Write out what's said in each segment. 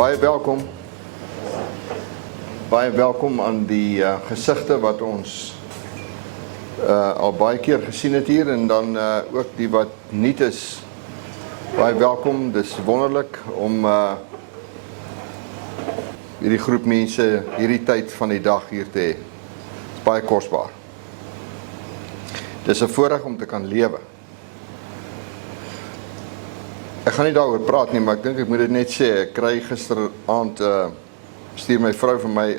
Baie welkom. Baie welkom aan die gesigte wat ons al baie keer gesien het hier en dan ook die wat nuut is. Baie welkom, dis wonderlik om hierdie groep mense hierdie tyd van die dag hier te hê. Dis baie kosbaar. Dis 'n voorreg om te kan lewe. Ek gaan nie daaroor praat nie, maar ek dink ek moet dit net sê. Ek kry gisteraand stuur my vrou vir my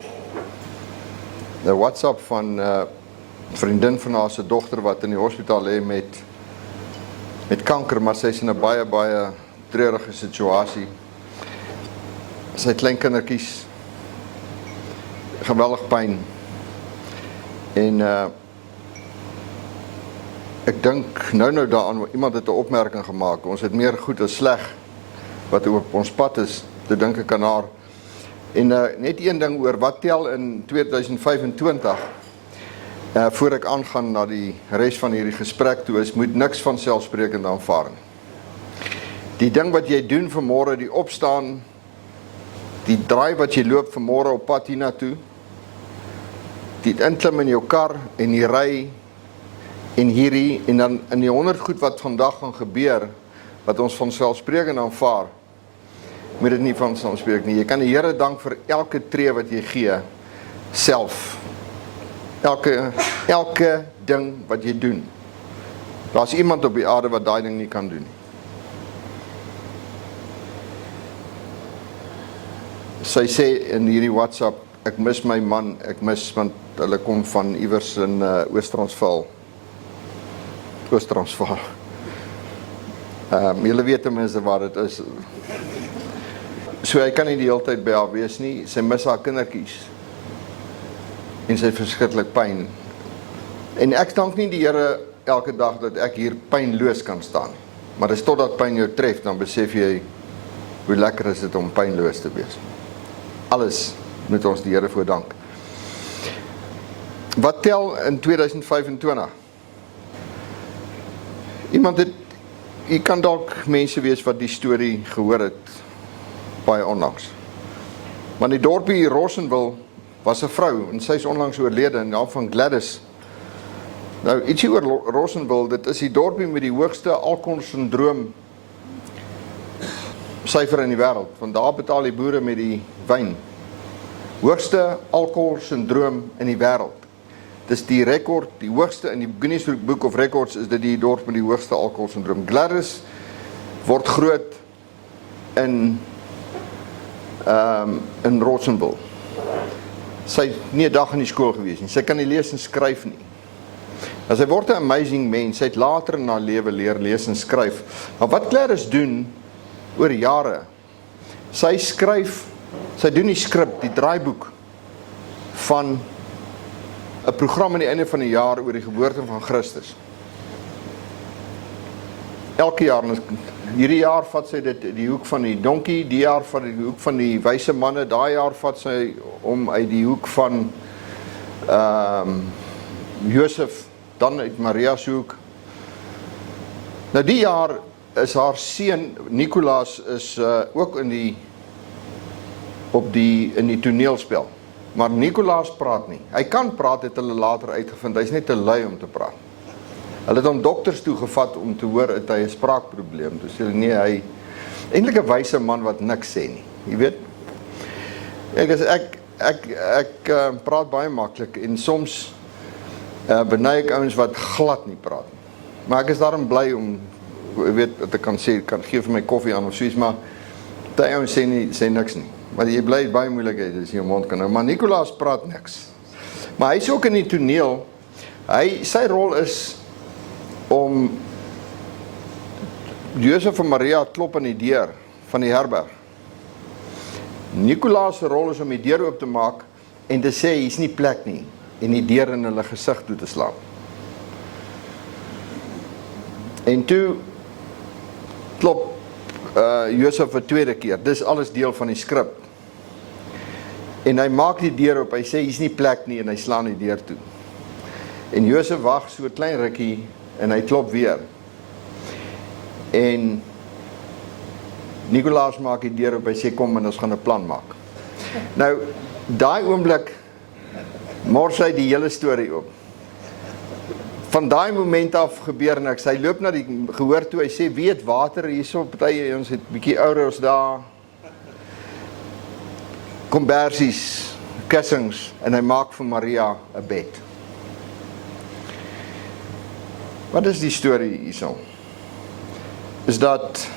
'n WhatsApp van 'n vriendin van haar se dogter wat in die hospitaal lê met kanker, maar sy is in 'n baie treurige situasie. Sy het klein kindertjies, geweldig pyn. En ek dink nou daaraan, iemand het 'n opmerking gemaak, ons het meer goed as sleg wat op ons pad is, te dink ek aan haar. En net een ding oor wat tel in 2025, voor ek aangaan na die res van hierdie gesprek toe is, moet niks van selfsprekend aanvaar nie. Die ding wat jy doen vanmôre, die opstaan, die draai wat jy loop vanmôre op pad hiernatoe, die inklim in jou kar en die ry en hierdie, en dan in die 100 goed wat vandag gaan gebeur, wat ons van selfsprekend aanvaar, moet dit nie van selfspreek nie. Jy kan die Here dank vir elke tree wat jy gee, self. Elke ding wat jy doen. Daar's iemand op die aarde wat daai ding nie kan doen nie. Sy sê in hierdie WhatsApp, ek mis my man, want hulle kom van iewers in Oos-Transvaal. Julle weet ten minste waar dit is. So hy kan nie die hele tyd by haar wees nie, sy mis haar kindertjies. En sy het verskriklik pyn. En ek dank nie die Here elke dag dat ek hier pynloos kan staan. Maar dis totdat pyn jou tref, dan besef jy hoe lekker is dit om pynloos te wees. Alles moet ons die Here voor dank. Wat tel in 2025? Jy kan dalk mense wees wat die storie gehoor het, baie onlangs. Maar in die dorpie Rossenville was 'n vrou, en sy is onlangs oorlede, en naam van Gladys. Nou, ietsie oor Rossenville, dit is die dorpie met die hoogste alkoholsindroom syfer in die wêreld, want daar betaal die boere met die wyn. Hoogste alkoholsindroom in die wêreld. Dis die rekord, die hoogste in die Guinness Book of Records is dit die dorp met die hoogste alkoholsindroom. Gladys word groot in Rossenville. Sy het nie 'n dag in die skool gewees nie. Sy kan nie lees en skryf nie. En sy word 'n amazing mens. Sy het later in haar lewe leer lees en skryf. Maar wat Gladys doen oor jare, sy doen die skrip, die draaiboek van 'n program aan die einde van die jaar oor die geboorte van Christus. Elke jaar, hierdie jaar vat sy dit die hoek van die donkie, die jaar vat die hoek van die wyse manne, daai jaar vat sy om uit die hoek van Josef, dan uit Maria se hoek. Nou die jaar is haar seun Nicolaas is ook in die toneelspel. Maar Nicolaas praat nie. Hy kan praat, het hulle later uitgevind. Hy's net te lui om te praat. Hulle het hom dokters toe gevat om te hoor het hy 'n spraakprobleem. Toe sê hulle nee, hy eintlik 'n wyse man wat niks sê nie. Jy weet? Ek praat baie maklik en soms beny ek ouens wat glad nie praat nie. Maar ek is daarom bly om, jy weet, wat ek kan sê, kan gee vir my koffie aan of soos, maar die ouens sê niks nie. Maar jy bly baie moeilikheid as jy jou mond kan hou. Maar Nicolaas praat niks. Maar hy is ook in die toneel. Sy rol is om Josef en Maria klop aan die deur van die herberg. Nicolaas se rol is om die deur oop te maak en te sê hier's nie plek nie en die deur in hulle gesig toe te slaan. En toe klop Josef 'n tweede keer. Dis alles deel van die skrip. En hy maak die deur oop, hy sê hier's nie plek nie en hy slaan die deur toe. En Josef wag so 'n klein rukkie en hy klop weer. En Nicolaas maak die deur op, hy sê kom en ons gaan 'n plan maak. Nou, daai oomblik mors hy die hele storie op. Van daai moment af gebeur niks. Hy loop na die gehoor toe, hy sê, wie het water hierso, party ons het bietjie ouers daar, kombersies, kussings, en hy maak vir Maria 'n bed. Wat is die storie hierso? Is dat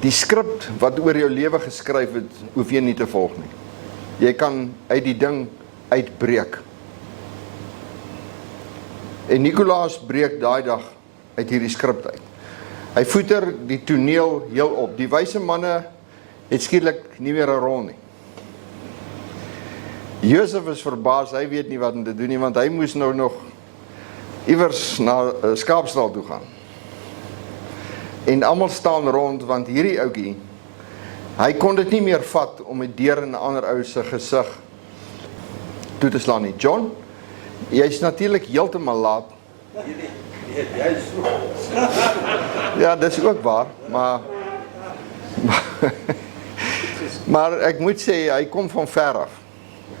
die skrip wat oor jou lewe geskryf het, hoef jy nie te volg nie. Jy kan uit die ding uitbreek. En Nicolaas breek daai dag uit hierdie skrip uit. Hy voeter die toneel heel op. Die wyse manne het skielik nie meer 'n rol nie. Josef is verbaas, hy weet nie wat om te doen nie, want hy moes nou nog iewers na 'n skaapstal toe gaan. En almal staan rond, want hierdie ouetjie, hy kon dit nie meer vat om met deur in 'n ander ou se gesig toe te slaan nie. John, jy's natuurlik heeltemal laat. Nee, jy is vroeg. Ja, dis ook waar, maar ek moet sê, hy kom van ver af.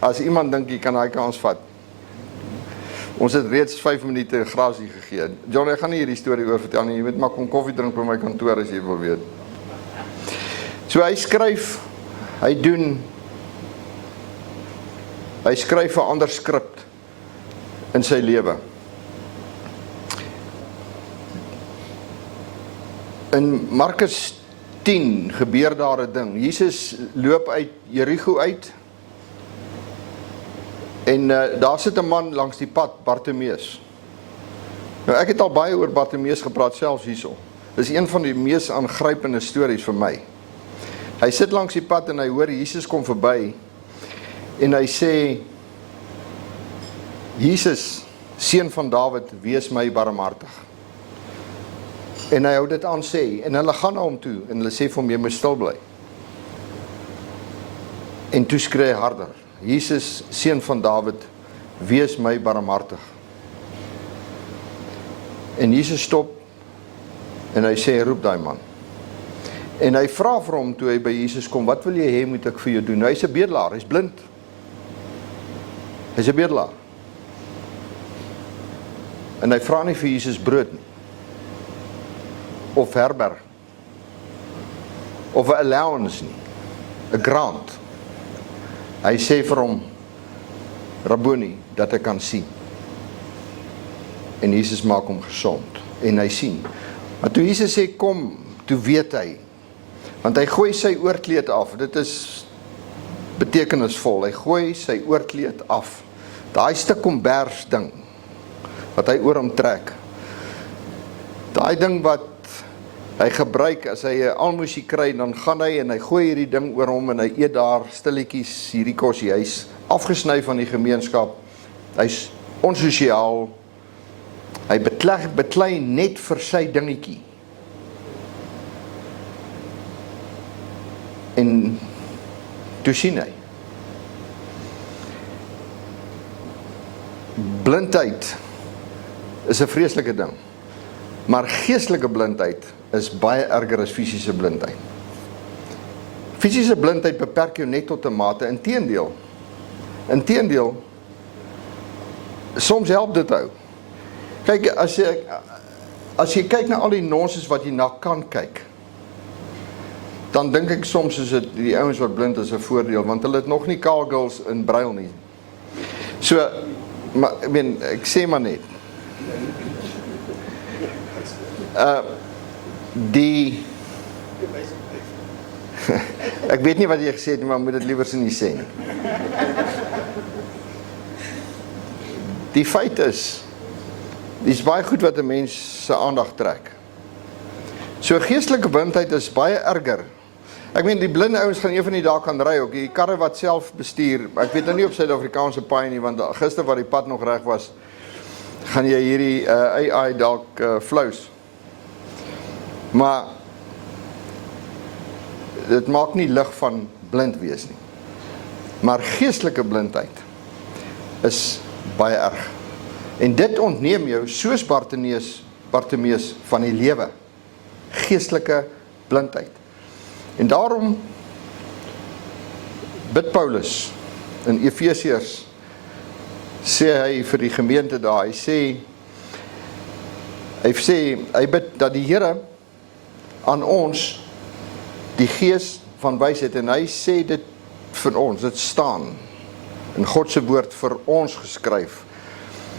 As iemand dink jy kan hy kans vat. Ons het reeds 5 minute grasie gegee. John, ek gaan nie hierdie storie oor vertel nie. Jy moet maar kom koffie drink by my kantoor as jy wil weet. So hy skryf, hy skryf 'n ander skrip in sy lewe. In Markus 10 gebeur daar 'n ding. Jesus loop uit Jerigo uit. En daar sit 'n man langs die pad, Bartimeus. Nou ek het al baie oor Bartimeus gepraat selfs hierso. Dis een van die mees aangrypende stories vir my. Hy sit langs die pad en hy hoor Jesus kom verby en hy sê, Jesus, seun van Dawid, wees my barmhartig. En hy hou dit aan sê en hulle gaan na hom toe en hulle sê vir hom, jy moet stil bly. En toe skree hy harder. Jesus, seun van Dawid, wees my barmhartig. En Jesus stop en hy sê, roep daai man. En hy vra vir hom toe hy by Jesus kom, wat wil jy hê moet ek vir jou doen? Nou, hy's 'n bedelaar, hy's blind. Hy's 'n bedelaar. En hy vra nie vir Jesus brood nie. Of herberg. Of 'n allowance nie. 'n grant. Hy sê vir hom, Rabboni, dat ek kan sien. En Jesus maak hom gesond. En hy sien. Maar toe Jesus sê, kom, toe weet hy. Want hy gooi sy oorkleed af. Dit is betekenisvol. Hy gooi sy oorkleed af. Daai stuk kombers ding, wat hy oor hom trek. Daai ding wat hy gebruik, as hy 'n almoesie kry, dan gaan hy en hy gooi hierdie ding oor hom en hy eet daar stilletjies hierdie kosie. Hy's afgesny van die gemeenskap. Hy's onsosiaal. Hy beklei net vir sy dingetjie. En toe sien hy. Blindheid is 'n vreeslike ding. Maar geestelike blindheid is baie erger as fisiese blindheid. Fisiese blindheid beperk jou net tot 'n mate. Inteendeel, soms help dit ou. Kyk, as jy kyk na al die nonsens wat jy na kan kyk, dan dink ek soms is dit die ouens wat blind is 'n voordeel, want hulle het nog nie cowgirls in braille nie. So, maar ek sê maar net. Ek weet nie wat jy gesê het nie, maar moet dit liewer nie sê nie. Die feit is, dis baie goed wat 'n mens se aandag trek. So geestelike blindheid is baie erger. Ek meen, die blinde ouens gaan een van die dae kan ry ook, die karre wat self bestuur. Ek weet nou nie op Suid-Afrikaanse paai nie, want gister wat die pad nog reg was, gaan jy hierdie AI dalk flous. Maar dit maak nie lig van blind wees nie. Maar geestelike blindheid is baie erg. En dit ontneem jou, soos Bartimeus, van die lewe. Geestelike blindheid. En daarom bid Paulus in Efesiërs, sê hy vir die gemeente daar, hy bid dat die Here aan ons die gees van wysheid, en hy sê dit vir ons, dit staan in God se woord vir ons geskryf,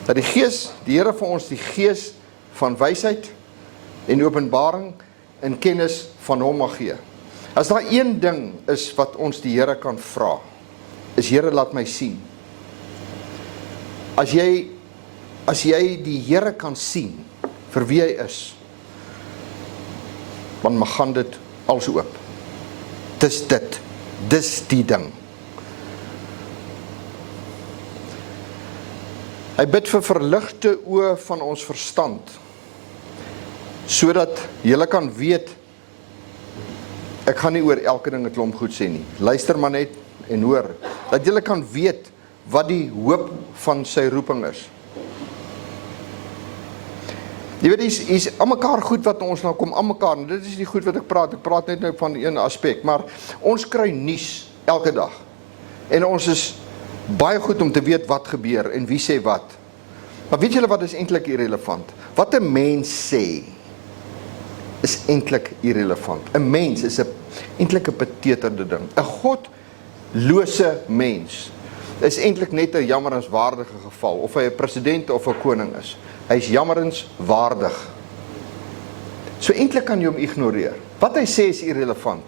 dat die Here vir ons die gees van wysheid en openbaring en kennis van hom mag gee. As daar een ding is wat ons die Here kan vra, is Here, laat my sien. As jy die Here kan sien vir wie hy is, dan mag gaan dit als oop. Dis die ding. Hy bid vir verligte oë van ons verstand, sodat julle kan weet, ek gaan nie oor elke ding 'n klomp goed sê nie, luister maar net en hoor, dat julle kan weet wat die hoop van sy roeping is. Jy weet, is aan mekaar goed wat ons nou kom, aan mekaar, en dit is die goed wat ek praat net nou van een aspek, maar ons kry nuus elke dag, en ons is baie goed om te weet wat gebeur, en wie sê wat. Maar weet julle wat is eintlik irrelevant? Wat 'n mens sê, is eintlik irrelevant. 'n Mens is eintlik 'n beteterde ding. 'n Godlose mens is eintlik net 'n jammerenswaardige geval, of hy 'n president of 'n koning is. Hy is jammerenswaardig. So eintlik kan jy hom ignoreer. Wat hy sê is irrelevant.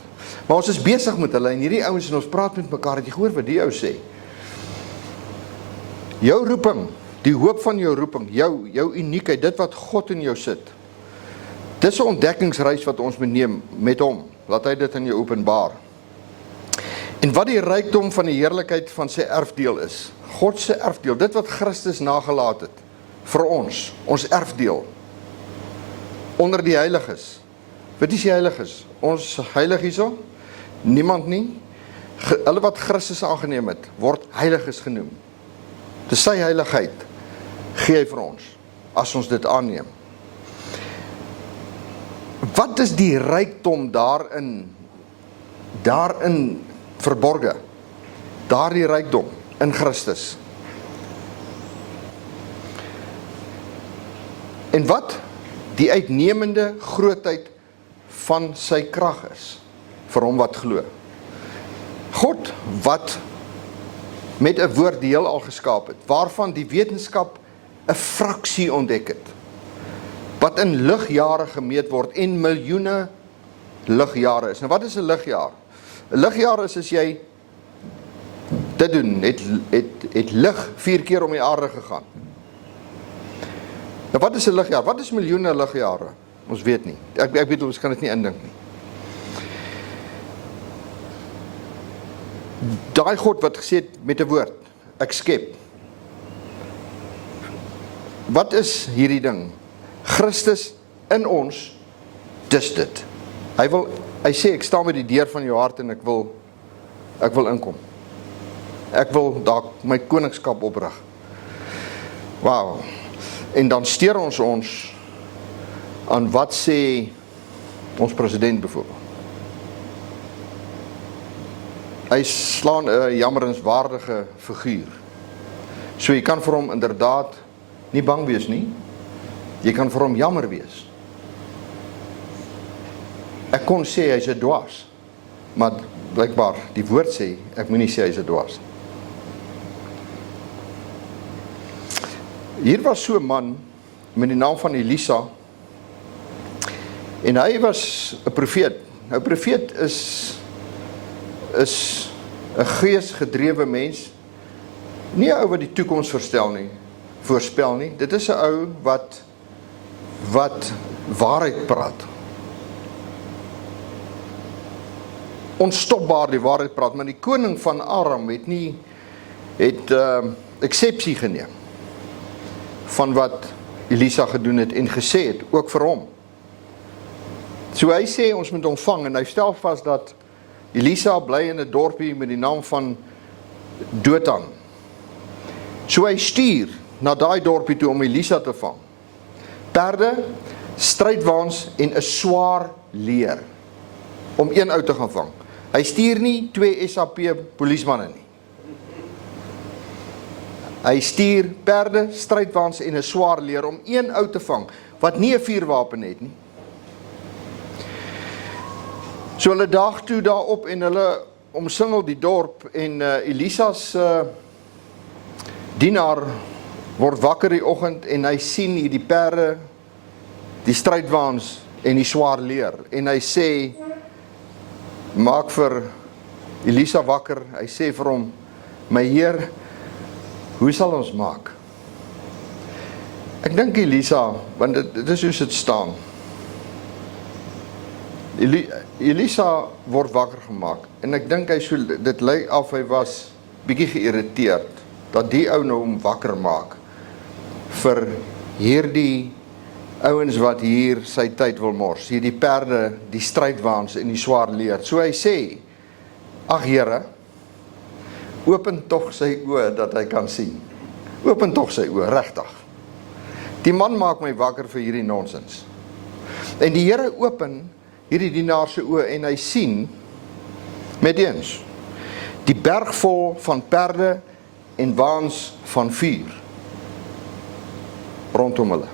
Maar ons is besig met hulle, en hierdie ouens, en ons praat met mekaar, het jy gehoor wat die ou sê? Jou roeping, die hoop van jou roeping, jou uniekheid, dit wat God in jou sit, dis 'n ontdekkingsreis wat ons moet neem met hom, laat hy dit in jou openbaar. En wat die rykdom van die heerlikheid van sy erfdeel is, God se erfdeel, dit wat Christus nagelaat het, vir ons erfdeel, onder die heiliges. Wat is die heiliges? Ons heilig hierso? Niemand nie. Hulle wat Christus aangeneem het, word heiliges genoem. Dis sy heiligheid, gee hy vir ons, as ons dit aanneem. Wat is die rykdom daarin verborge? Daardie rykdom in Christus. En wat die uitnemende grootheid van sy krag is, vir hom wat glo. God wat met 'n woord die heelal geskaap het, waarvan die wetenskap 'n fraksie ontdek het, wat in ligjare gemeet word, en miljoene ligjare is. Nou wat is 'n ligjaar? 'n Ligjaar is as jy dit doen, het lig 4 keer om die aarde gegaan. Nou wat is 'n ligjaar? Wat is miljoene ligjare? Ons weet nie. Ek weet, ons kan dit nie indink nie. Daai God wat gesê het met 'n woord, ek skep. Wat is hierdie ding? Christus in ons, dis dit. Hy sê, ek staan by die deur van jou hart en ek wil inkom. Ek wil daar my koningskap oprig. Wauw. En dan steur ons aan wat sê ons president byvoorbeeld. Hy slaan 'n jammerenswaardige figuur. So jy kan vir hom inderdaad nie bang wees nie. Jy kan vir hom jammer wees. Ek kon sê hy's 'n dwaas, maar blykbaar die woord sê ek moenie sê hy's 'n dwaas. Hier was so 'n man met die naam van Elisa, en hy was 'n profeet. Nou, 'n profeet is 'n geesgedrewe mens, nie 'n ou wat die toekoms voorspel nie. Dit is 'n ou wat waarheid praat. Onstopbaar die waarheid praat, maar die koning van Aram het eksepsie geneem van wat Elisa gedoen het en gesê het, ook vir hom. So hy sê ons moet hom vang, en hy stel vas dat Elisa bly in 'n dorpie met die naam van Dothan. So hy stuur na daai dorpie toe om Elisa te vang. Perde, strydwaans en 'n swaar leer. om een ou te gaan vang. Hy stuur nie 2 SAP polismanne nie. Hy stuur perde, strydwaans en 'n swaar leer om een ou te vang, wat nie 'n vuurwapen het nie. So hulle daag toe daarop en hulle omsingel die dorp en Elisa's dienaar word wakker die oggend en hy sien hier die perde, die strydwaans en die swaar leer. En hy sê, maak vir Elisa wakker, hy sê vir hom, my Heer, hoe sal ons maak? Ek dink Elisa, want dit is hoe dit staan. Elisa word wakker gemaak, en ek dink dit lyk af, hy was bietjie geïrriteerd, dat die ou nou hom wakker maak, vir hierdie ouens wat hier sy tyd wil mors, hierdie perde, die strydwaans en die swaar leer. So hy sê, ag Here, open tog sy oë dat hy kan sien. Open tog sy oë, regtig. Die man maak my wakker vir hierdie nonsens. En die Here open hierdie dienaar se oë en hy sien met eens die berg vol van perde en waans van vuur rondom hulle.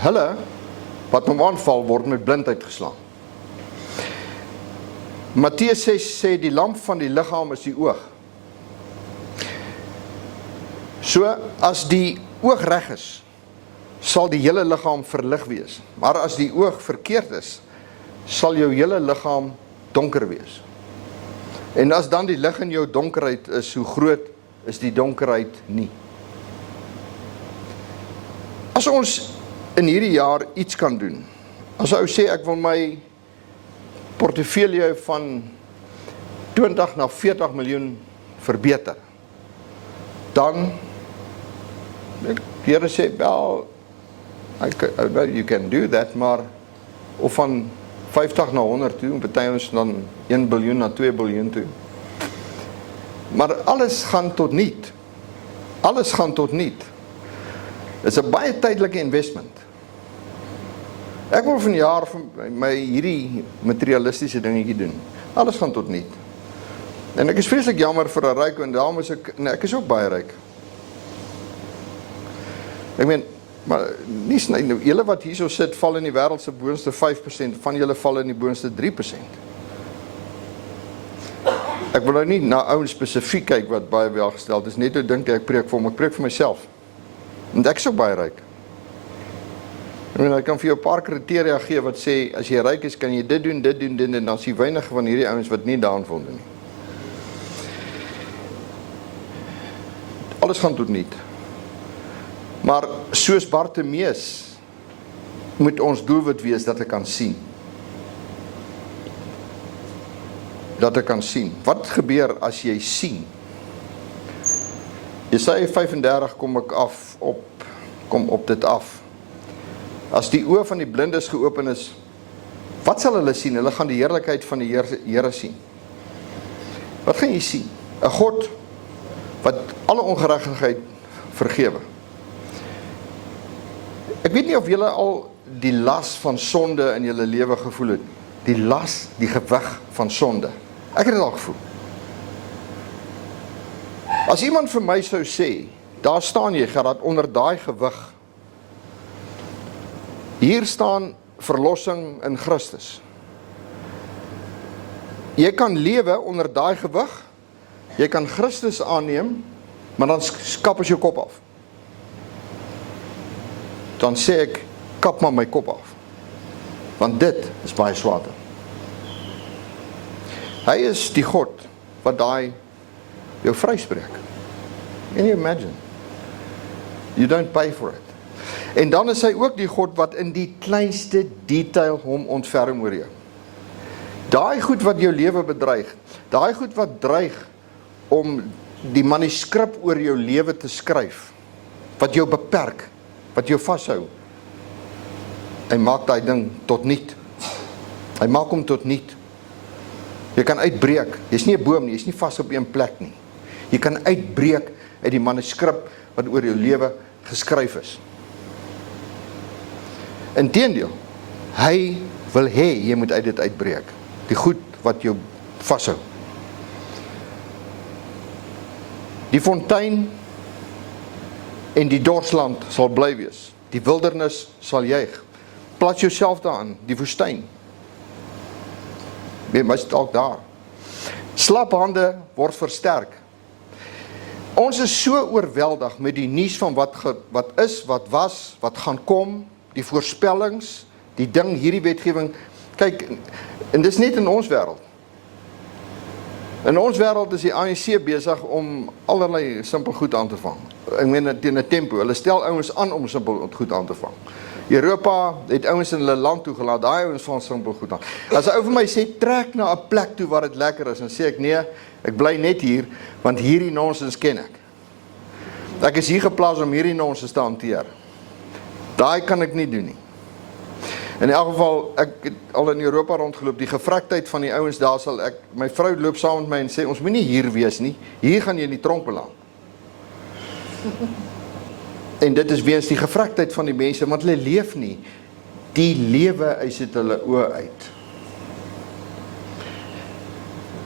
Hulle wat hom aanval word met blindheid geslaan. Matteus 6 sê die lamp van die liggaam is die oog. So as die oog reg is, sal die hele liggaam verlig wees. Maar as die oog verkeerd is, sal jou hele liggaam donker wees. En as dan die lig in jou donkerheid is, hoe groot is die donkerheid nie? As ons in hierdie jaar iets kan doen, as ou sê ek wil my portefeulje van 20 na 40 miljoen verbeter, dan die Here sê, wel, you can do that, maar of van 50 na 100 toe, party ons dan 1 biljoen na 2 biljoen toe. Maar alles gaan tot niet. Alles gaan tot niet. Dit is 'n baie tydelike investment. Ek wil vanjaar vir my hierdie materialistiese dingetjie doen. Alles gaan tot niet. En ek is vreeslik jammer vir 'n ryk, en daarom is ek is ook baie ryk. Ek meen, maar nie julle wat hierso sit, val in die wêreld se boonste 5%, van julle val in die boonste 3%. Ek wil nou nie na ouens spesifiek kyk wat baie welgesteld is, net hoe dink ek preek vir hom, ek preek vir myself. Want ek is ook baie ryk. Ek meen, ek kan vir jou 'n paar kriteria gee wat sê, as jy ryk is, kan jy dit doen, en dan is die weinig van hierdie ouens wat nie daaraan voldoen nie. Alles gaan tot niet. Maar soos Bartimeus moet ons doelwit wees dat ek kan sien. Dat ek kan sien. Wat gebeur as jy sien? Jesaja 35 kom op dit af. As die oë van die blindes geopen is, wat sal hulle sien? Hulle gaan die heerlikheid van die Here sien. Wat gaan jy sien? 'n God wat alle ongeregtigheid vergewe. Ek weet nie of julle al die las van sonde in julle lewe gevoel het. Die las, die gewig van sonde. Ek het dit al gevoel. As iemand vir my sou sê, daar staan jy, Gerard, onder daai gewig. Hier staan verlossing in Christus. Jy kan lewe onder daai gewig, jy kan Christus aanneem, maar dan kap as jou kop af. Dan sê ek, kap maar my kop af. Want dit is baie swaarder. Hy is die God wat daai jou vryspreek. Can you imagine? You don't pay for it. En dan is hy ook die God wat in die kleinste detail hom ontferm oor jou. Daai goed wat jou lewe bedreig, daai goed wat dreig om die manuskrip oor jou lewe te skryf, wat jou beperk, wat jou vashou, hy maak daai ding tot niet. Hy maak hom tot niet. Jy kan uitbreek, jy's nie 'n boom nie, jy's nie vas op een plek nie. Jy kan uitbreek uit die manuskrip wat oor jou lewe geskryf is. Inteendeel, Hy wil hê jy moet uit dit uitbreek. Die goed wat jou vashou. Die fontein en die dorsland sal bly wees. Die wildernis sal juig. Plaas jouself daarin, die woestyn. Jy is dalk daar. Slaphande word versterk. Ons is so oorweldig met die nuus van wat is, wat was, wat gaan kom, die voorspellings, die ding, hierdie wetgewing. Kyk, en dis net in ons wêreld. In ons wêreld is die ANC besig om allerlei simpel goed aan te vang. Ek meen teen 'n tempo. Hulle stel ouens aan om simpel goed aan te vang. Europa het ouens in hulle land toegelaat, daai ouens van simpel goed aan. As 'n ou vir my sê trek na 'n plek toe waar dit lekker is, dan sê ek nee, ek bly net hier want hierdie nonsens ken ek. Ek is hier geplaas om hierdie nonsens te hanteer. Daai kan ek nie doen nie. In elk geval, ek het al in Europa rondgeloop, die gevraktheid van die ouens daar sal my vrou loop saam met my en sê, ons moet nie hier wees nie, hier gaan jy in die tronk beland. En dit is weens die gevraktheid van die mense, want hulle leef nie, die lewe uit hulle oë uit.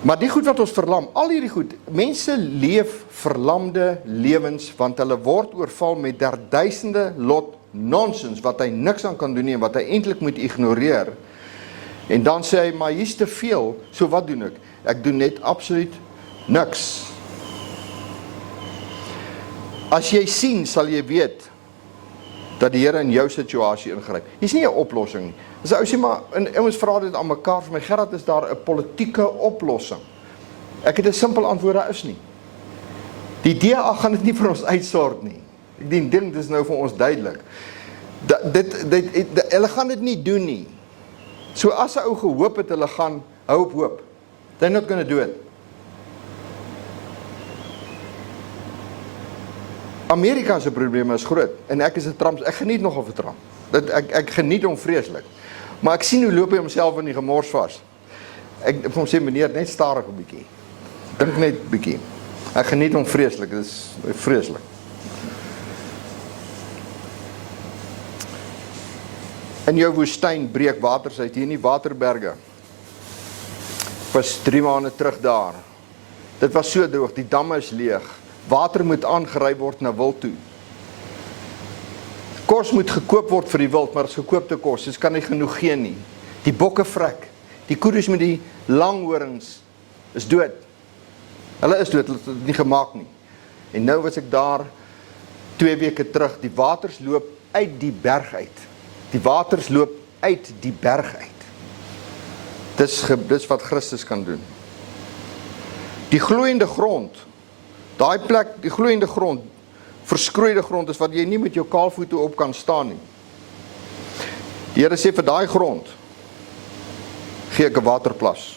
Maar die goed wat ons verlam, al hierdie goed, mense leef verlamde lewens, want hulle word oorval met duisende lot nonsens, wat hy niks aan kan doen nie, en wat hy eintlik moet ignoreer. En dan sê hy, maar hier's te veel, so wat doen ek? Ek doen net absoluut niks. As jy sien, sal jy weet, dat die Here in jou situasie ingryp. Hier's nie 'n oplossing nie. As ou sê maar, en ons vra dit aan mekaar, vir my Gerard, is daar 'n politieke oplossing? Ek het 'n simpel antwoord, daar is nie. Die DA gaan dit nie vir ons uitsort nie. Ek dink dit is nou vir ons duidelik. Hulle gaan dit nie doen nie. So as 'n ou gehoop het, hulle gaan hou op hoop. They're not going to do it. Amerika se probleme is groot, en ek is 'n Trump, ek geniet nogal vir Trump. Ek geniet hom vreeslik. Maar ek sien hoe loop hy homself in die gemors vas. Ek vir hom sê, meneer, net stadig 'n bietjie. Dink net 'n bietjie. Ek geniet hom vreeslik, dit is vreeslik. In jou woestyn breek waters uit, hier in die Waterberge. Was 3 maande terug daar. Dit was so droog, die damme is leeg. Water moet aangery word na wild toe. Kos moet gekoop word vir die wild, maar is gekoopte kos, dus kan nie genoeg gee nie. Die bokke vrek, die koedes met die langhorings is dood. Hulle is dood, hulle het dit nie gemaak nie. En nou was ek daar 2 weke terug, die waters loop uit die berg uit. Die waters loop uit die berg uit. Dis wat Christus kan doen. Die gloeiende grond, daai plek, die gloeiende grond, verskroeide grond is wat jy nie met jou kaalvoete op kan staan nie. Die Here sê vir daai grond, gee ek 'n waterplas.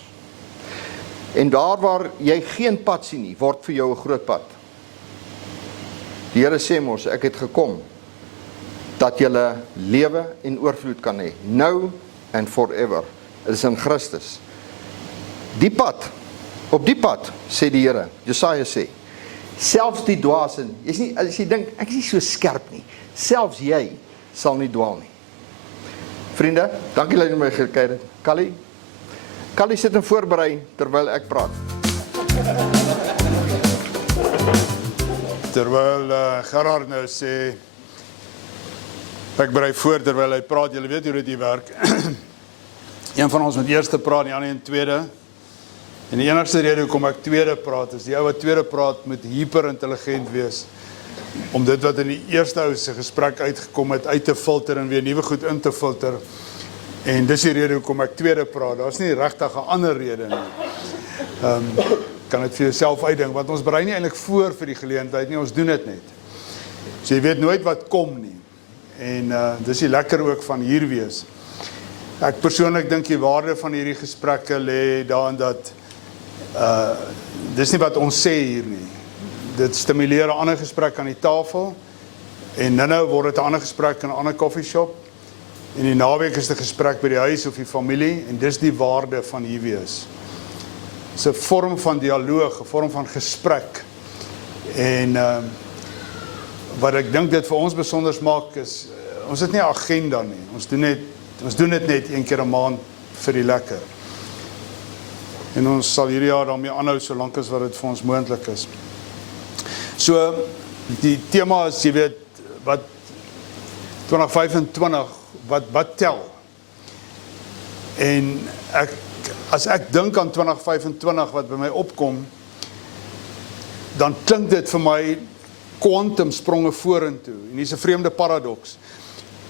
En daar waar jy geen pad sien nie, word vir jou 'n groot pad. Die Here sê mos, ek het gekom, dat jy lewe en oorvloed kan hê, now and forever. Dit is in Christus. Die pad, op die pad, sê die Here, Jesaja sê, selfs die dwaase, as jy dink, ek is nie so skerp nie, selfs jy sal nie dwaal nie. Vriende, dankie dat jy my gekyk het. Callie sit en voorberei terwyl ek praat. Terwyl Gerard nou sê, ek berei voor terwyl hy praat, julle weet hoe dit hier werk. Een van ons moet eerste praat, die ander een tweede. En die enigste rede hoekom ek tweede praat, is die ou wat tweede praat moet hyperintelligent wees, om dit wat in die eerste ou se gesprek uitgekom het, uit te filter en weer nuwe goed in te filter. En dis die rede hoekom ek tweede praat, daar is nie regtig 'n ander rede nie. Kan dit vir jouself uitdink, want ons berei nie eintlik voor vir die geleentheid nie, ons doen dit net. So jy weet nooit wat kom nie. En dis die lekker ook van hier wees. Ek persoonlik dink die waarde van hierdie gesprekke lê daarin dat dis nie wat ons sê hier nie. Dit stimuleer 'n ander gesprek aan die tafel en nou word dit 'n ander gesprek in 'n ander koffieshop en die naweek is 'n gesprek by die huis of die familie en dis die waarde van hier wees. Dit is 'n vorm van dialoog, 'n vorm van gesprek en wat ek dink dit vir ons besonders maak is, ons het nie 'n agenda nie, ons doen net Ons doen dit net 1 keer 'n maand vir die lekker. En ons sal hierdie jaar daarmee aanhou solank as wat dit vir ons moontlik is. So die tema is, jy weet, wat 2025, wat tel? En as ek dink aan 2025 wat by my opkom, dan klink dit vir my kwantumspronge vorentoe. En hier is 'n vreemde paradoks.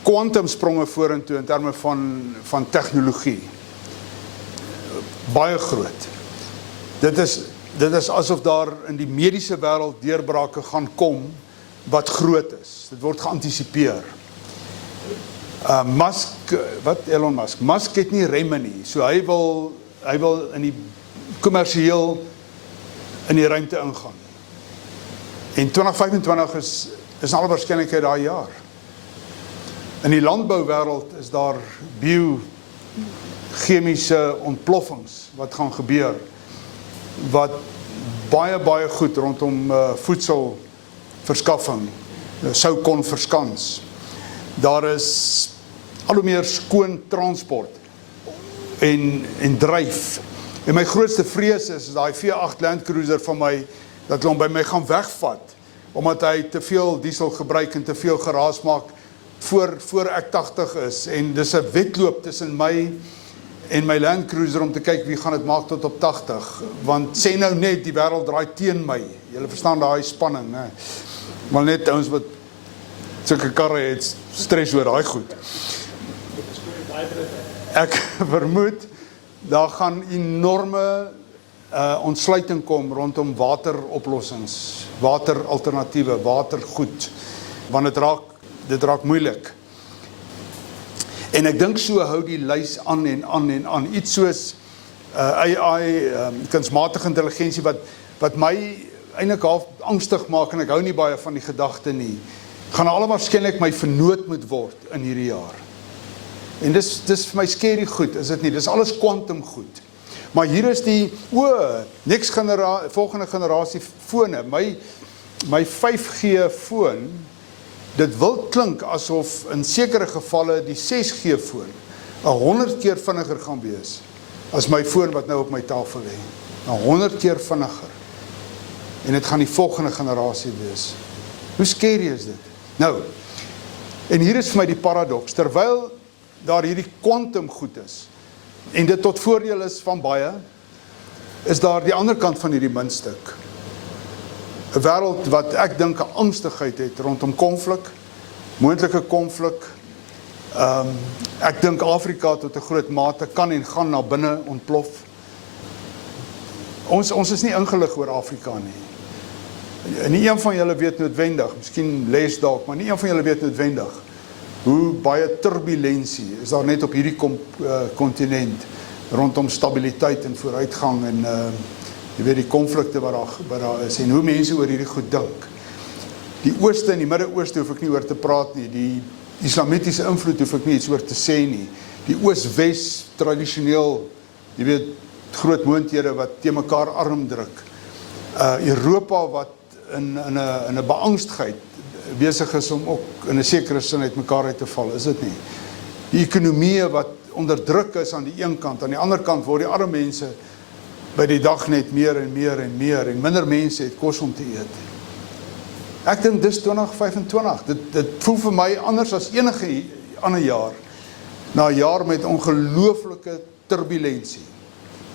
Kwantumspronge vorentoe in terme van tegnologie. Baie groot. Dit is asof daar in die mediese wêreld deurbrake gaan kom wat groot is. Dit word geantisipeer. Elon Musk. Musk het nie remme nie. So hy wil in die kommersieel in die ruimte ingaan. En 2025 is alle waarskynlikheid daai jaar. In die landbouwêreld is daar biochemiese ontploffings wat gaan gebeur, wat baie goed rondom voedselverskaffing sou kon verskans. Daar is al hoe meer skoon transport en dryf. En my grootste vrees is daai V8 Land Cruiser van my, dat hulle hom by my gaan wegvat, omdat hy te veel diesel gebruik en te veel geraas maak voor ek 80 is. En dis 'n wedloop tussen my en my Land Cruiser om te kyk wie gaan dit maak tot op 80. Want sê nou net, die wêreld draai teen my. Julle verstaan daai spanning, né? Maar net ons wat sulke karre het, stres oor daai goed. Ek vermoed, daar gaan enorme ontsluiting kom rondom wateroplossings, wateralternatiewe, watergoed, want dit raak moeilik. En ek dink so hou die lys aan en aan. Iets soos AI, kunsmatige intelligensie, wat my eintlik half angstig maak, en ek hou nie baie van die gedagte nie, gaan alle waarskynlik my vernoot moet word in hierdie jaar. En dis vir my scary goed, is dit nie? Dis alles kwantum goed. Maar hier is die, volgende generasie fone, my 5G foon, dit wil klink asof in sekere gevalle die 6G foon 100 keer vinniger gaan wees as my foon wat nou op my tafel lê. 100 keer vinniger. En dit gaan die volgende generasie wees. Hoe scary is dit? Nou, en hier is vir my die paradoks, terwyl daar hierdie kwantum goed is, en dit tot voordeel is van baie, is daar die ander kant van hierdie muntstuk. 'n Wêreld wat ek dink 'n angstigheid het rondom konflik, moontlike konflik. Ek dink Afrika tot 'n groot mate kan en gaan na binne ontplof. Ons is nie ingelig oor Afrika nie. En nie een van julle weet noodwendig, miskien les dalk, maar nie een van julle weet noodwendig hoe baie turbulensie is daar net op hierdie kontinent rondom stabiliteit en vooruitgang en jy weet die konflikte wat daar is en hoe mense oor hierdie goed dink. Die Ooste en die Midde-Ooste hoef ek nie oor te praat nie, die islamitiese invloed hoef ek nie iets oor te sê nie. Die Oos-Wes tradisioneel, jy weet, groot moondhede wat te mekaar arm druk. Europa wat in 'n beangstigheid besig is om ook in 'n sekere sin uit mekaar uit te val, is dit nie? Die ekonomieë wat onder druk is aan die een kant, aan die ander kant word die arme mense by die dag net meer en minder mense het kos om te eet. Ek dink dis 2025, dit voel vir my anders as enige ander jaar, na 'n jaar met ongelooflike turbulensie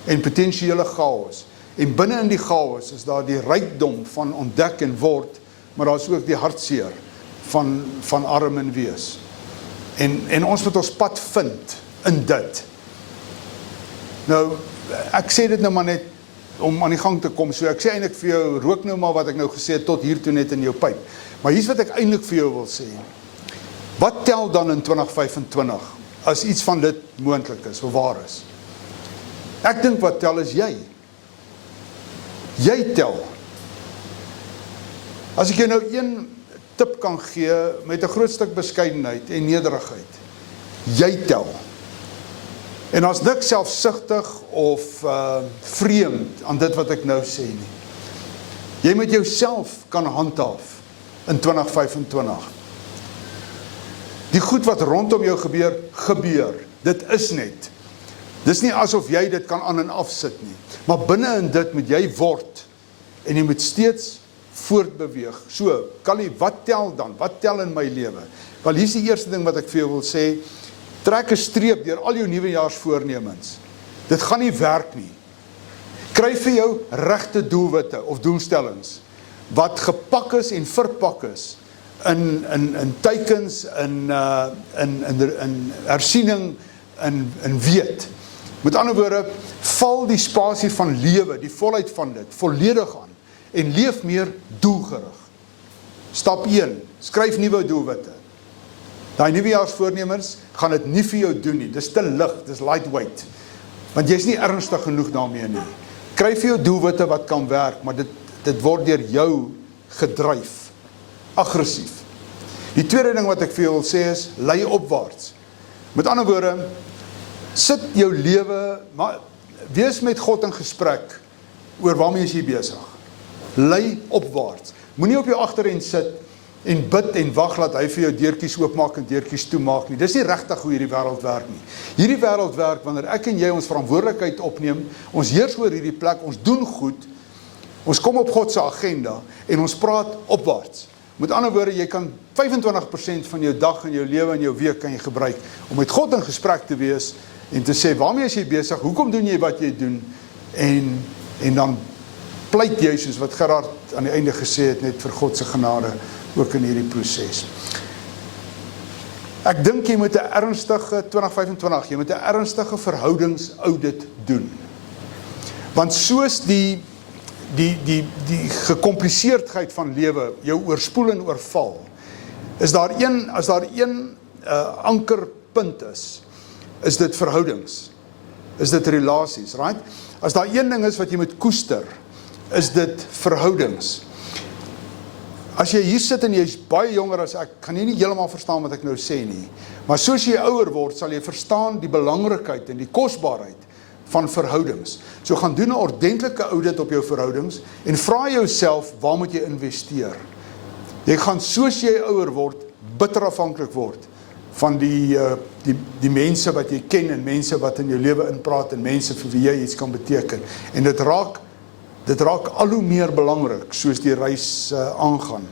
en potensiële chaos. En binne in die chaos is daar die rykdom van ontdek en word, maar daar is ook die hartseer van arm en wees. En ons moet ons pad vind in dit. Nou, ek sê dit nou maar net om aan die gang te kom, so ek sê eintlik vir jou, rook nou maar wat ek nou gesê het, tot hier toe net in jou pyp. Maar hier's wat ek eintlik vir jou wil sê. Wat tel dan in 2025, as iets van dit moontlik is, of waar is? Ek dink wat tel is jy. Jy tel. As ek jou nou een tip kan gee, met 'n groot stuk beskeidenheid en nederigheid, jy tel. En as niks selfsugtig of vreemd aan dit wat ek nou sê nie. Jy moet jouself kan handhaaf in 2025. Die goed wat rondom jou gebeur, gebeur. Dit is net. Dis nie asof jy dit kan aan en afsit nie. Maar binne in dit moet jy word. En jy moet steeds voortbeweeg. So, Callie, wat tel dan? Wat tel in my lewe? Wel, hier is die eerste ding wat ek vir jou wil sê. Trek 'n streep deur al jou nuwejaarsvoornemens. Dit gaan nie werk nie. Kry vir jou regte doelwitte of doelstellings wat gepak is en verpak is in teikens, in hersiening, in weet. Met ander woorde, val die spasie van lewe, die volheid van dit, volledig aan en leef meer doelgerig. Stap 1, skryf nuwe doelwitte. Daai nuwejaarsvoornemens gaan dit nie vir jou doen nie. Dis te lig, dis lightweight. Want jy's nie ernstig genoeg daarmee nie. Kry vir jou doelwitte wat kan werk, maar dit word deur jou gedryf. Aggressief. Die tweede ding wat ek vir jou wil sê is, lei opwaarts. Met ander woorde, sit jou lewe, maar wees met God in gesprek oor waarmee is jy besig. Lei opwaarts. Moenie op jou agterend sit en bid en wag dat hy vir jou deurtjies oopmaak en deurtjies toemaak nie. Dis nie regtig hoe hierdie wêreld werk nie. Hierdie wêreld werk wanneer ek en jy ons verantwoordelikheid opneem, ons heers oor hierdie plek, ons doen goed, ons kom op God se agenda en ons praat opwaarts. Met ander woorde, jy kan 25% van jou dag en jou lewe en jou week kan jy gebruik om met God in gesprek te wees en te sê, waarmee is jy besig, hoekom doen jy wat jy doen, en dan pleit jy, soos wat Gerard aan die einde gesê het, net vir God se genade, ook in hierdie proses. Ek dink jy moet 'n ernstige 2025, jy moet 'n ernstige verhoudingsaudit doen. Want soos die gecompliseerdheid van lewe jou oorspoel en oorval, as daar een ankerpunt is dit verhoudings, is dit relasies, right? As daar een ding is wat jy moet koester, is dit verhoudings. As jy hier sit en jy is baie jonger as ek, kan jy nie heeltemal verstaan wat ek nou sê nie. Maar soos jy ouer word, sal jy verstaan die belangrikheid en die kosbaarheid van verhoudings. So gaan doen 'n ordentlike audit op jou verhoudings en vra jouself, waar moet jy investeer? Jy gaan soos jy ouer word, bitter afhanklik word van die mense wat jy ken en mense wat in jou lewe inpraat en mense vir wie jy iets kan beteken. En dit raak al hoe meer belangrik soos die reis aangaan.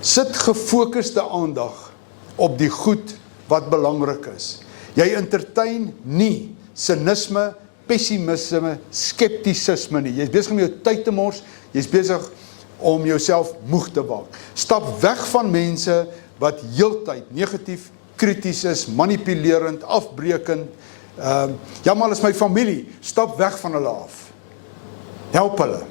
Sit gefokuste aandag op die goed wat belangrik is. Jy entertain nie sinisme, pessimisme, skeptisisme nie. Jy is besig om jou tyd te mors, jy is besig om jouself moeg te maak. Stap weg van mense wat heeltyd negatief, krities is, manipulerend, afbreekend. Ja, maar is my familie, stap weg van hulle af. Help hulle.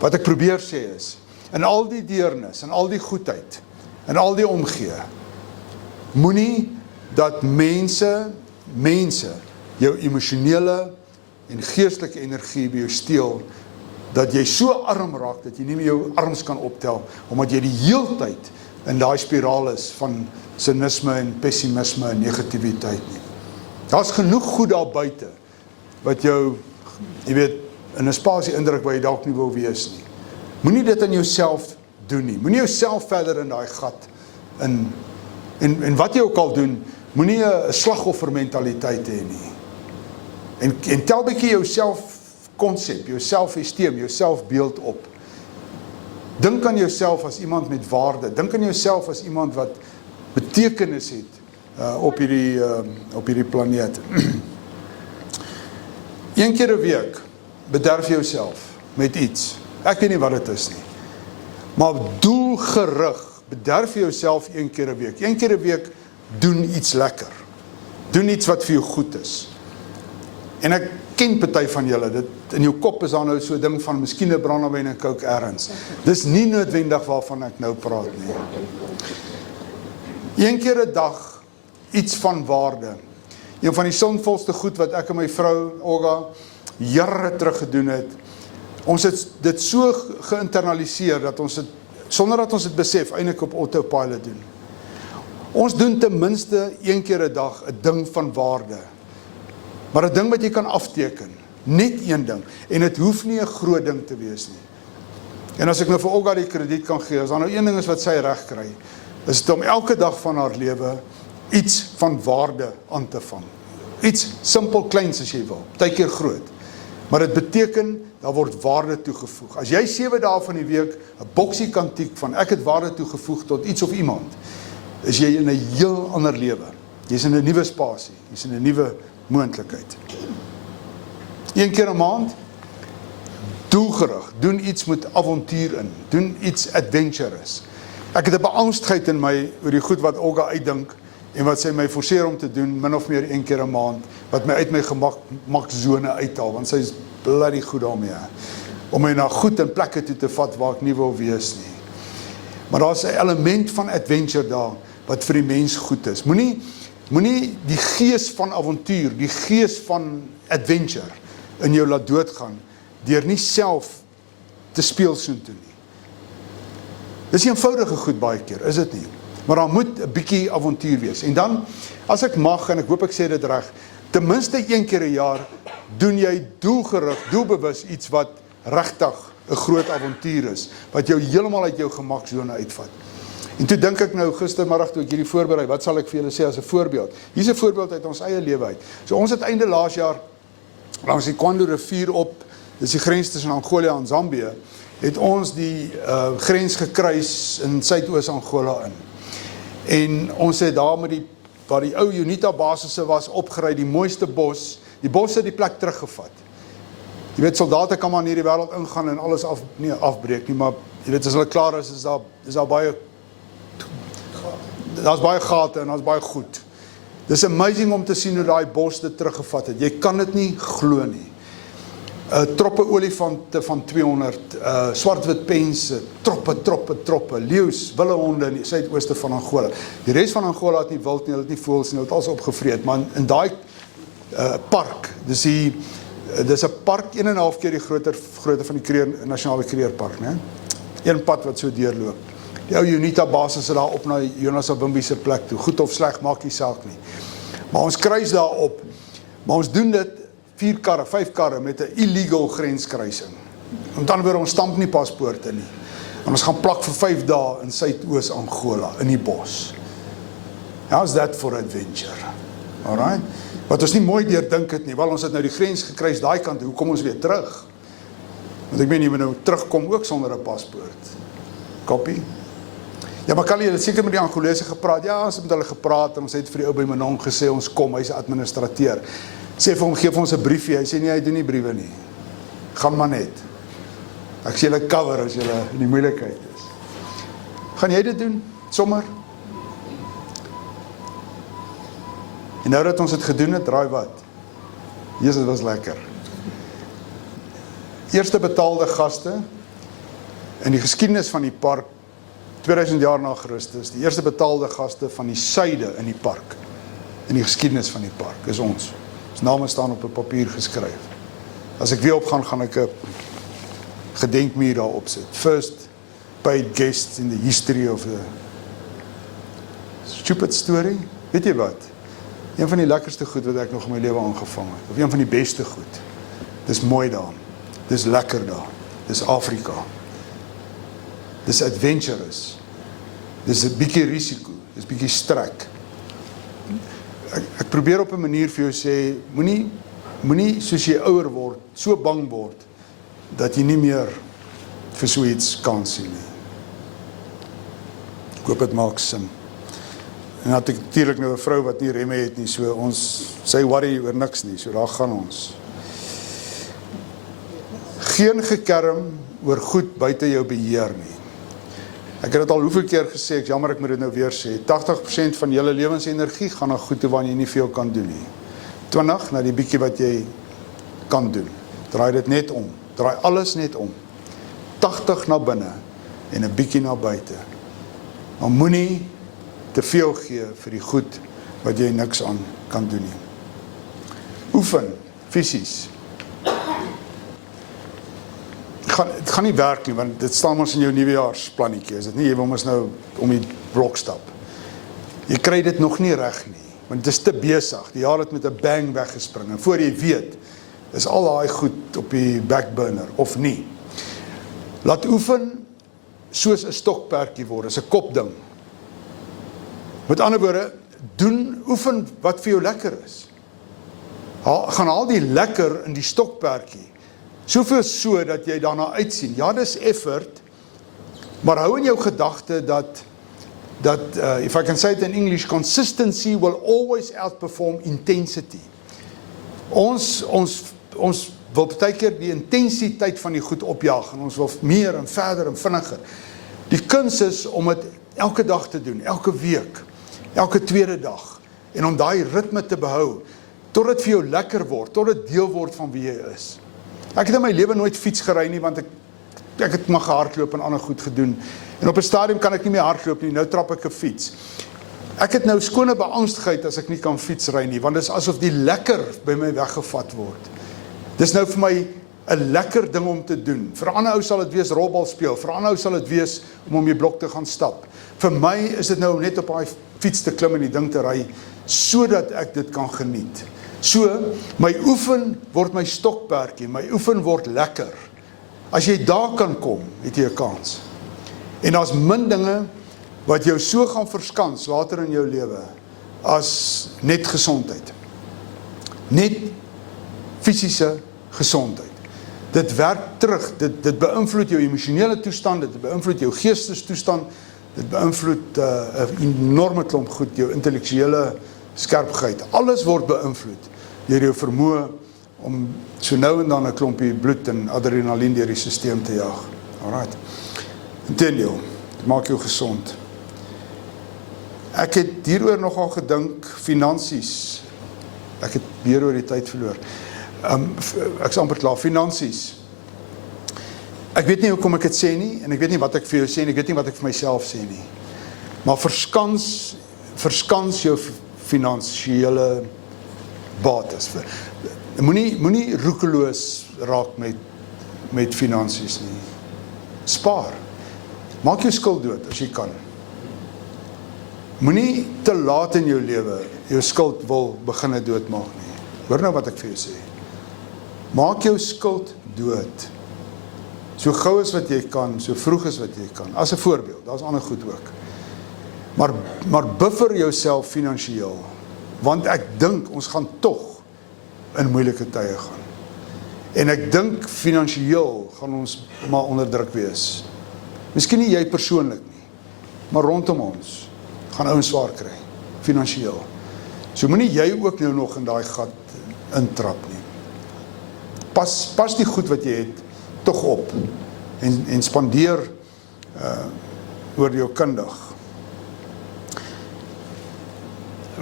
Wat ek probeer sê is, in al die deernis, in al die goedheid, in al die omgee, moenie dat mense jou emosionele en geestelike energie by jou steel, dat jy so arm raak, dat jy nie meer jou arms kan optel, omdat jy die heeltyd in daai spiraal is van sinisme en pessimisme en negativiteit nie. Daar's genoeg goed daar buite, wat jou, jy weet, in 'n spasie indruk waar jy dalk nie wil wees nie. Moenie dit aan jouself doen nie. Moenie jouself verder in daai gat in. En wat jy ook al doen, moenie 'n slagoffermentaliteit hê nie. En tel bietjie jou selfkonsep, jou selfesteem, jou selfbeeld op. Dink aan jouself as iemand met waarde. Dink aan jouself as iemand wat betekenis het op hierdie planeet. Een keer 'n week bederf jouself met iets. Ek weet nie wat dit is nie. Maar doelgerig bederf jouself een keer 'n week. Een keer 'n week doen iets lekker. Doen iets wat vir jou goed is. En ek ken party van julle, dit in jou kop is daar nou so 'n ding van miskien 'n brandewyn en coke ergens. Dis nie noodwendig waarvan ek nou praat nie. Een keer 'n dag iets van waarde. Een van die sinvolste goed wat ek en my vrou Olga jare terug gedoen het. Ons het dit so geïnternaliseer dat ons dit sonder dat ons dit besef eintlik op autopilot doen. Ons doen ten minste een keer 'n dag 'n ding van waarde. Maar 'n ding wat jy kan afteken, net een ding, en dit hoef nie 'n groot ding te wees nie. En as ek nou vir Olga die krediet kan gee, as daar nou een ding is wat sy reg kry, is dit om elke dag van haar lewe iets van waarde aan te vang. Iets simpel kleins as jy wil, partykeer groot. Maar dit beteken, daar word waarde toegevoeg. As jy 7 dae van die week 'n boksie kan tik van ek het waarde toegevoeg tot iets of iemand, is jy in 'n heel ander lewe. Jy's in 'n nuwe spasie, jy's in 'n nuwe moontlikheid. Een keer 'n maand, doelgerig, doen iets met avontuur in, doen iets adventurous. Ek het 'n beangstigheid in my oor die goed wat Olga uitdink en wat sy my forceer om te doen, min of meer een keer 'n maand, wat my uit my gemaksone uithaal, want sy is bloody goed daarmee, om my na goed en plekke toe te vat waar ek nie wil wees nie. Maar daar's 'n element van adventure daar, wat vir die mens goed is. Moenie die gees van avontuur, die gees van adventure in jou laat doodgaan, deur nie self te speel soontoe nie. Dis eenvoudige goed baie keer, is dit nie? Maar daar moet 'n bietjie avontuur wees. En dan, as ek mag, en ek hoop ek sê dit reg, ten minste een keer 'n jaar, doen jy doelgerig, doelbewus iets wat regtig 'n groot avontuur is, wat jou heeltemal uit jou gemaksone uitvat. En toe dink ek nou gistermiddag toe ek hierdie voorberei, wat sal ek vir julle sê as 'n voorbeeld? Hier's 'n voorbeeld uit ons eie lewe uit. So ons het einde laas jaar langs die Kwandu rivier op, dis die grens tussen Angola en Zambië, het ons die grens gekruis in Suidoos Angola in. En ons het daar met waar die ou UNITA basisse was, opgery, die mooiste bos, die bos het die plek teruggevat. Jy weet, soldate kan maar in hierdie wêreld ingaan en alles afbreek nie, maar jy weet, as hulle klaar is daar baie, daar's baie gate en daar's baie goed. Dis amazing om te sien hoe daai bos dit teruggevat het. Jy kan dit nie glo nie. Troppe olifante van 200, swartwit pense, troppe, leeu's, wildehonde in die suidooste van Angola. Die res van Angola het nie wild nie, hulle het nie voëls nie, hulle het alles opgevreet, maar in daai park, dis 'n park 1,5 keer die grootte van die nasionale kreerpark, né? Een pad wat so deurloop. Die ou UNITA basis is daar op na Jonas Savimbi se plek toe. Goed of sleg maak nie saak nie. Maar ons kruis daar op. Maar ons doen dit 4 karre, 5 karre met 'n illegal grenskruising. En dan weer ons stamp nie paspoorte nie. En ons gaan plak vir 5 dae in Suidoos Angola in die bos. How's that for adventure? Alright? Wat ons nie mooi deurdink het nie, wel ons het nou die grens gekruis daai kant, hoe kom ons weer terug? Want ek meen jy moet nou terugkom ook sonder 'n paspoort. Copy? Ja, maar kan jy seker met die Angolese gepraat? Ja, ons het met hulle gepraat en ons het vir die ou by Manong gesê ons kom, hy's 'n administrateur. Sê vir hom, geef ons 'n briefie. Hy sê nee, hy doen nie briewe nie. Gaan maar net. Ek sê julle cover as julle in die moeilikheid is. Gaan jy dit doen? Sommer? En nou dat ons dit gedoen het, draai wat? Jesus, was lekker. Eerste betaalde gaste in die geskiedenis van die park, 2000 jaar na Christus, die eerste betaalde gaste van die suide in die park, in die geskiedenis van die park, is ons. Ons name staan op 'n papier geskryf. As ek weer opgaan, gaan ek 'n gedenkmuur daar opsit. First paid guests in the history of the stupid story. Weet jy wat? Een van die lekkerste goed wat ek nog in my lewe aangevang het, of een van die beste goed. Dis mooi daar. Dis lekker daar. Dis Afrika. Dis adventurous. Dis 'n bietjie risiko, dis bietjie strek. Ek probeer op 'n manier vir jou sê, moenie soos jy ouer word, so bang word dat jy nie meer vir so iets kan sien nie. Ek hoop dit maak sin. En dan het ek natuurlik nou 'n vrou wat nie remme het nie, so ons sy worry oor niks nie, so daar gaan ons. Geen gekerm oor goed buite jou beheer nie. Ek het dit al hoeveel keer gesê, ek jammer ek moet dit nou weer sê, 80% van julle lewensenergie gaan na goed toe waar jy nie veel kan doen nie. 20 na die bietjie wat jy kan doen. Draai dit net om. Draai alles net om. 80 na binne en 'n bietjie na buite. Maar moenie te veel gee vir die goed wat jy niks aan kan doen nie. Oefen, fisies. Het gaan nie werk nie, want dit staan ons in jou nuwejaarsplannetjie, is dit nie? Jy wil ons nou om die blok stap. Jy kry dit nog nie reg nie, want dit is te besig. Die jaar het met 'n bang weggespring, en voor jy weet, is al daai goed op die backburner, of nie. Laat oefen soos 'n stokperdjie word, is 'n kopding. Met ander woorde, oefen wat vir jou lekker is. Gaan haal die lekker in die stokperdjie. Soveel so dat jy daarna uitsien. Ja, dis effort, maar hou in jou gedagte dat if I can say it in English, consistency will always outperform intensity. Ons wil baie keer die intensiteit van die goed opjaag en ons wil meer en verder en vinniger. Die kuns is om dit elke dag te doen, elke week, elke tweede dag en om daai ritme te behou tot dit vir jou lekker word, tot dit deel word van wie jy is. Ek het in my lewe nooit fiets gery nie want ek het maar gehardloop en ander goed gedoen. En op 'n stadium kan ek nie meer hardloop nie, nou trap ek 'n fiets. Ek het nou skone beangstigheid as ek nie kan fiets ry nie, want dit is asof die lekker by my weggevat word. Dis nou vir my 'n lekker ding om te doen. Vir 'n ander ou sal dit wees rolbal speel, vir 'n ander ou sal dit wees om die blok te gaan stap. Vir my is dit nou om net op daai fiets te klim en die ding te ry, sodat ek dit kan geniet. So, my oefen word my stokperdjie, my oefen word lekker. As jy daar kan kom, het jy 'n kans. En daar's min dinge wat jou so gaan verskans later in jou lewe as net gesondheid. Net fisiese gesondheid. Dit werk terug, dit beïnvloed jou emosionele toestand, dit beïnvloed jou geestestoestand, dit beïnvloed 'n enorme klomp goed, jou intellektuele skerpheid. Alles word beïnvloed deur jou vermoë om so nou en dan 'n klompie bloed en adrenalien deur die stelsel te jaag. Alright. Inteendeel, dit maak jou gesond. Ek het hieroor nogal gedink, finansies. Ek het weer oor die tyd verloor. Ek is amper klaar, finansies. Ek weet nie hoekom ek dit sê nie, en ek weet nie wat ek vir jou sê nie, ek weet nie wat ek vir myself sê nie. Maar verskans jou finansiële bates. Moenie roekeloos raak met finansies nie. Spaar. Maak jou skuld dood as jy kan. Moenie te laat in jou lewe jou skuld wil beginne doodmaak nie. Hoor nou wat ek vir jou sê. Maak jou skuld dood. So gou as wat jy kan, so vroeg as wat jy kan. As 'n voorbeeld, daar's ander goed ook. Maar buffer jouself finansiëel, want ek dink ons gaan tog in moeilike tye gaan. En ek dink finansiëel gaan ons maar onder druk wees. Miskien nie jy persoonlik nie, maar rondom ons gaan ouens swaar kry, finansiëel. So moenie jy ook nou nog in daai gat intrap nie. Pas die goed wat jy het tog op en spandeer oor jou kundig.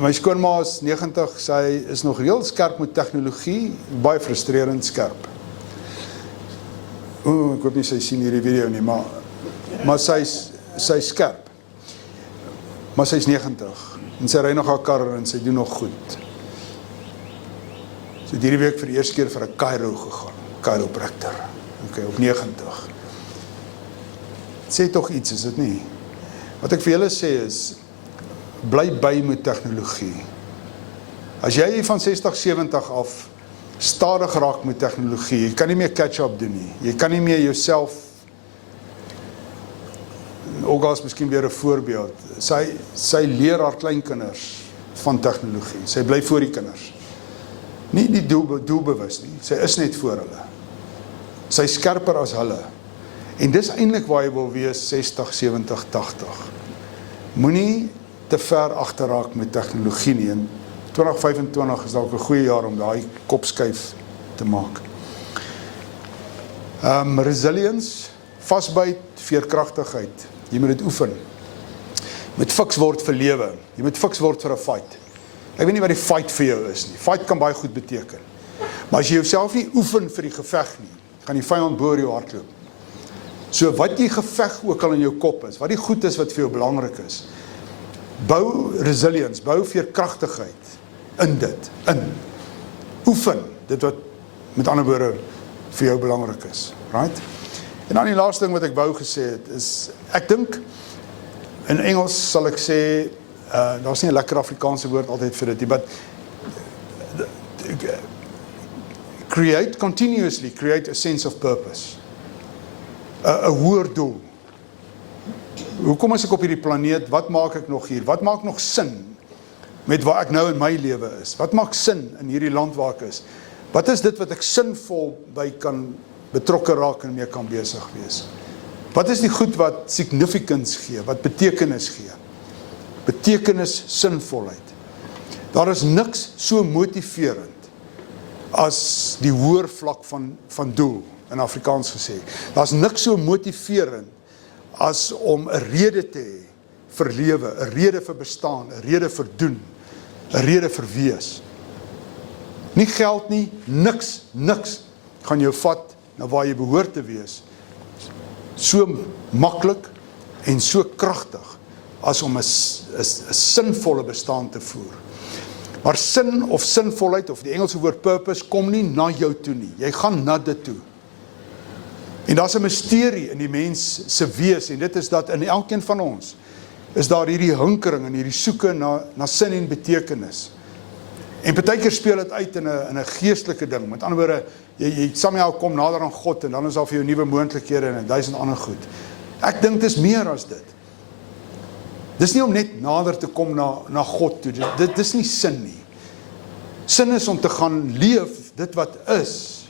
My skoonma is 90, sy is nog heel skerp met tegnologie, baie frustrerend skerp. Ek hoop nie sy sien hierdie video nie, maar sy skerp. Maar sy is 90 en sy ry nog haar kar en sy doen nog goed. Sy het hierdie week vir die eerste keer vir 'n chiro gegaan, chiropractor. Okay, op 90. Sê tog iets, is dit nie? Wat ek vir julle sê is, bly by met tegnologie. As jy van 60, 70 af stadig raak met tegnologie, jy kan nie meer catch-up doen nie. Jy kan nie meer jouself, Olga is miskien weer 'n voorbeeld, sy leer haar kleinkinders van tegnologie. Sy bly voor die kinders. Nie doelbewus nie, sy is net voor hulle. Sy is skerper as hulle. En dis eintlik waar jy wil wees 60, 70, 80. Moenie te ver agterraak met tegnologie nie. En 2025 is dalk 'n goeie jaar om daai kopskuif te maak. Resilience, vasbyt, veerkragtigheid. Jy moet dit oefen. Jy moet fiks word vir lewe. Jy moet fiks word vir 'n fight. Ek weet nie wat die fight vir jou is nie. Fight kan baie goed beteken. Maar as jy jouself nie oefen vir die geveg nie, gaan die vyand bo oor jou hardloop. So wat die geveg ook al in jou kop is, wat die goed is wat vir jou belangrik is, bou resilience, bou veerkragtigheid in dit, oefen dit wat met ander woorde vir jou belangrik is, right? En dan die laaste ding wat ek wou gesê het is, ek dink in Engels sal ek sê, daar's nie 'n lekker Afrikaanse woord altyd vir dit, but continuously create a sense of purpose. 'n hoër doel. Hoekom is ek op hierdie planeet? Wat maak ek nog hier? Wat maak nog sin met waar ek nou in my lewe is? Wat maak sin in hierdie land waar ek is? Wat is dit wat ek sinvol by kan betrokke raak en mee kan besig wees? Wat is die goed wat significance gee, wat betekenis gee? Betekenis, sinvolheid. Daar is niks so motiverend as die hoër vlak van doel, in Afrikaans gesê. Daar is niks so motiverend as om 'n rede te hê vir lewe, 'n rede vir bestaan, 'n rede vir doen, 'n rede vir wees. Nie geld nie, niks gaan jou vat na waar jy behoort te wees. So maklik en so kragtig as om 'n sinvolle bestaan te voer. Maar sin of sinvolheid, of die Engelse woord purpose, kom nie na jou toe nie. Jy gaan na dit toe. En daar's 'n misterie in die mens se wees, en dit is dat in elkeen van ons is daar hierdie hinkering en hierdie soeke na sin en betekenis. En partykeer speel dit uit in 'n geestelike ding. Met ander woorde, jy somehow kom nader aan God, en dan is daar vir jou nuwe moontlikhede en 1000 ander goed. Ek dink dit is meer as dit. Dis nie om net nader te kom na God toe. Dit is nie sin nie. Sin is om te gaan leef dit wat is,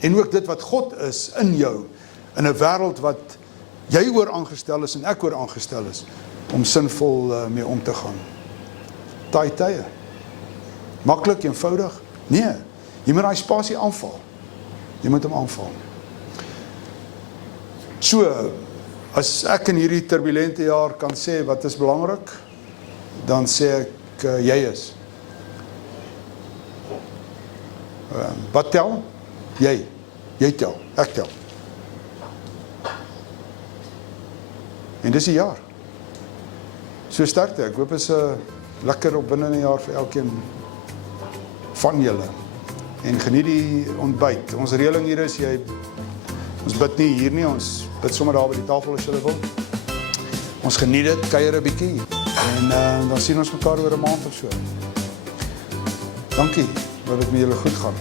en ook dit wat God is in jou, in 'n wêreld wat jy oor aangestel is en ek oor aangestel is, om sinvol mee om te gaan. Taai tye. Maklik, eenvoudig? Nee, jy moet daai spasie aanval. Jy moet hom aanval. So, as ek in hierdie turbulente jaar kan sê wat is belangrik, dan sê ek jy is. Wat tel? Jy tel, ek tel. En dis 'n jaar. So sterkte, ek hoop is 'n lekker opwindende jaar vir elkeen van julle. En geniet die ontbyt. Ons reëling hier is, ons bid nie hier nie, ons bid sommer daar by die tafel as julle wil. Ons geniet dit, kuier 'n bietjie, en dan sien ons mekaar oor 'n maand of so. Dankie, dat dit met julle goed gaan.